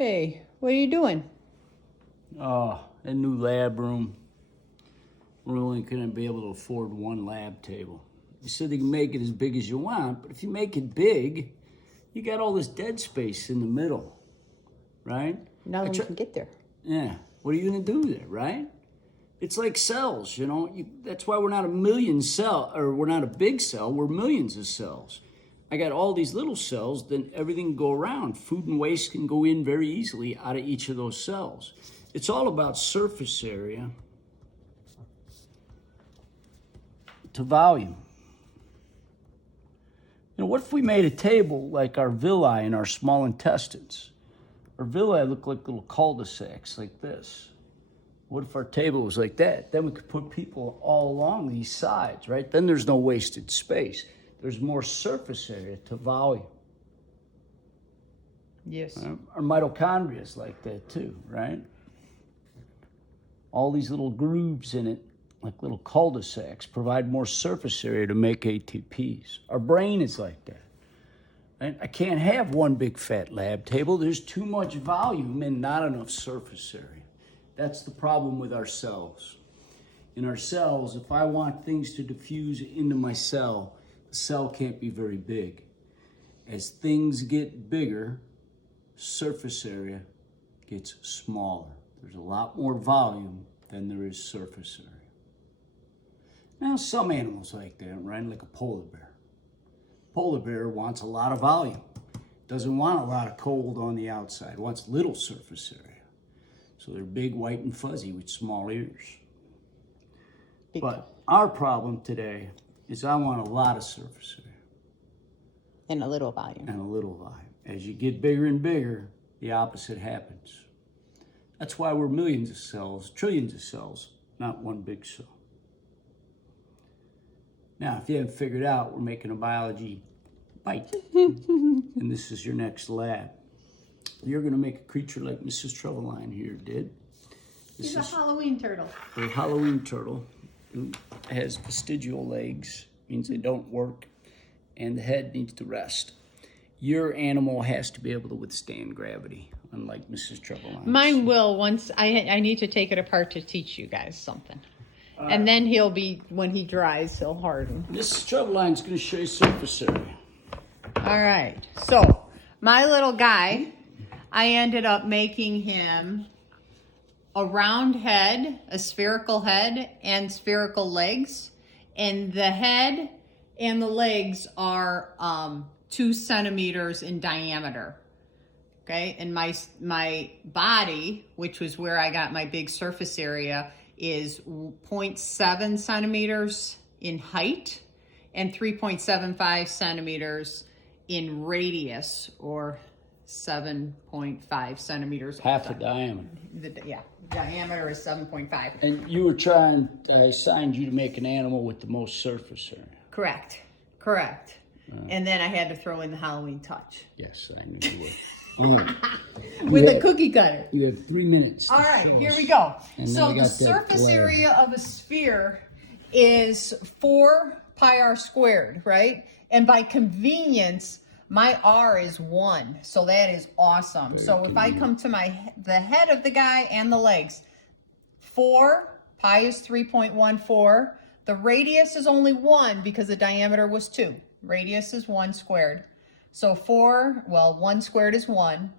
Hey, what are you doing? Oh, a new lab room. We're only going to be able to afford one lab table. You said you can make it as big as you want, but if you make it big, you got all this dead space in the middle, right? None of them can get there. Yeah. What are you going to do there, right? It's like cells, you know. That's why we're not a million cell, or we're not a big cell. We're millions of cells. I got all these little cells, then everything can go around. Food and waste can go in very easily out of each of those cells. It's all about surface area to volume. You know, what if we made a table like our villi in our small intestines? Our villi look like little cul-de-sacs like this. What if our table was like that? Then we could put people all along these sides, right? Then there's no wasted space. There's more surface area to volume. Yes. Our mitochondria is like that too, right? All these little grooves in it, like little cul-de-sacs, provide more surface area to make ATPs. Our brain is like that. Right? I can't have one big fat lab table. There's too much volume and not enough surface area. That's the problem with our cells. In our cells, if I want things to diffuse into my cell, the cell can't be very big. As things get bigger, surface area gets smaller. There's a lot more volume than there is surface area. Now, some animals like that, right? Like a polar bear. Polar bear wants a lot of volume. Doesn't want a lot of cold on the outside. Wants little surface area. So they're big, white, and fuzzy with small ears. But our problem today is I want a lot of surface area. And a little volume. And a little volume. As you get bigger and bigger, the opposite happens. That's why we're millions of cells, trillions of cells, not one big cell. Now, if you haven't figured out, we're making a biology bite. And this is your next lab. You're going to make a creature like Mrs. Triveline here did. She's a Halloween turtle. A Halloween turtle who has vestigial legs, means they don't work, and the head needs to rest. Your animal has to be able to withstand gravity, unlike Mrs. Triveline. Mine will once, I need to take it apart to teach you guys something. And then he'll be, when he dries, he'll harden. Mrs. Traveline's going to show you surface area. All right. So, my little guy, I ended up making him a round head, a spherical head, and spherical legs. And the head and the legs are 2 centimeters in diameter. Okay, and my body, which was where I got my big surface area, is 0.7 centimeters in height and 3.75 centimeters in radius, or 7.5 centimeters. Half a diameter. Diameter is 7.5. And you were trying, I assigned you to make an animal with the most surface area. Correct. And then I had to throw in the Halloween touch. Yes, I knew you would. Oh, with a cookie cutter. You have 3 minutes. All right, here we go. And so the surface area of a sphere is 4 pi r squared, right? And by convenience, my r is 1, so that is awesome. So if I come to the head of the guy and the legs, 4 pi is 3.14. The radius is only 1 because the diameter was 2. Radius is 1 squared. So 1 squared is 1,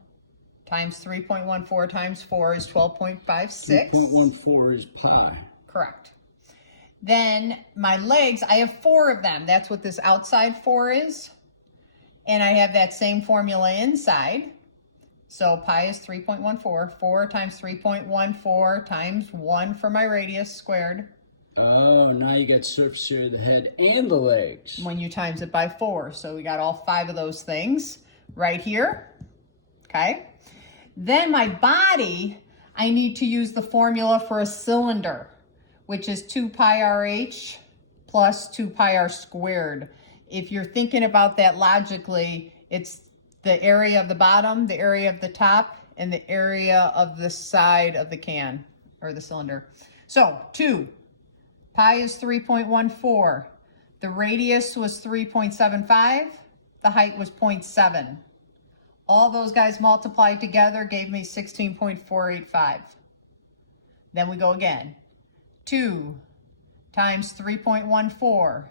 times 3.14 times 4 is 12.56. 3.14 is pi. Correct. Then my legs, I have 4 of them. That's what this outside 4 is. And I have that same formula inside. So pi is 3.14. 4 times 3.14 times 1 for my radius squared. Oh, now you got surface area of the head and the legs. When you times it by 4. So we got all 5 of those things right here. Okay. Then my body, I need to use the formula for a cylinder, which is 2 pi RH plus 2 pi r squared. If you're thinking about that logically, it's the area of the bottom, the area of the top, and the area of the side of the can, or the cylinder. So 2 pi is 3.14. The radius was 3.75. The height was 0.7. All those guys multiplied together gave me 16.485. Then we go again. 2 times 3.14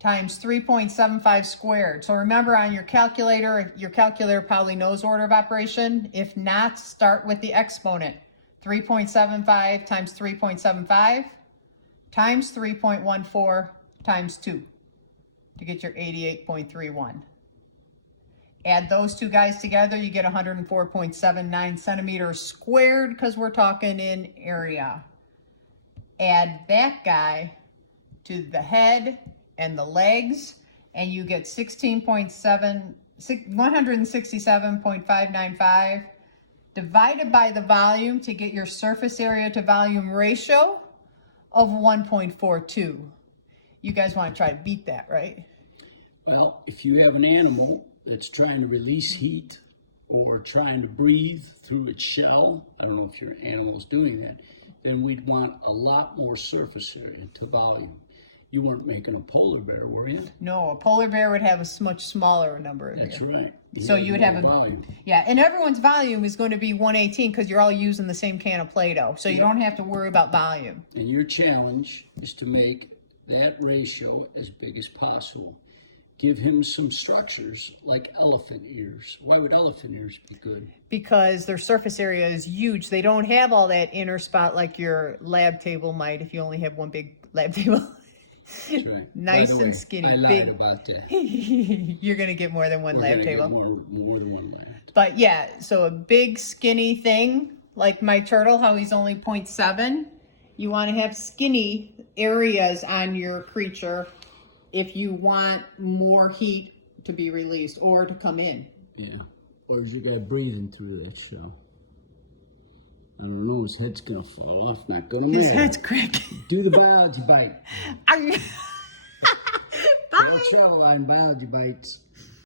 times 3.75 squared. So remember, on your calculator probably knows order of operation. If not, start with the exponent. 3.75 times 3.75 times 3.14 times 2 to get your 88.31. Add those two guys together, you get 104.79 centimeters squared, because we're talking in area. Add that guy to the head and the legs, and you get 167.595 divided by the volume to get your surface area to volume ratio of 1.42. You guys want to try to beat that, right? Well, if you have an animal that's trying to release heat or trying to breathe through its shell, I don't know if your animal is doing that, then we'd want a lot more surface area to volume. You weren't making a polar bear, were you? No, a polar bear would have a much smaller number in That's there. right. So you would have a volume. Yeah, and everyone's volume is going to be 118 because you're all using the same can of Play-Doh. So you don't have to worry about volume. And your challenge is to make that ratio as big as possible. Give him some structures like elephant ears. Why would elephant ears be good? Because their surface area is huge. They don't have all that inner spot like your lab table might if you only have one big lab table. That's right. Nice By the way, and skinny. I lied big. About that. You're going to get more than one lab table. More than one lab. But yeah, so a big skinny thing, like my turtle, how he's only 0.7. You want to have skinny areas on your creature if you want more heat to be released or to come in. Yeah. Or is your guy breathing through that shell? I don't know, his head's gonna fall off, not gonna matter. His head's cracking. Do the biology bite. Bye. Triveline biology bites.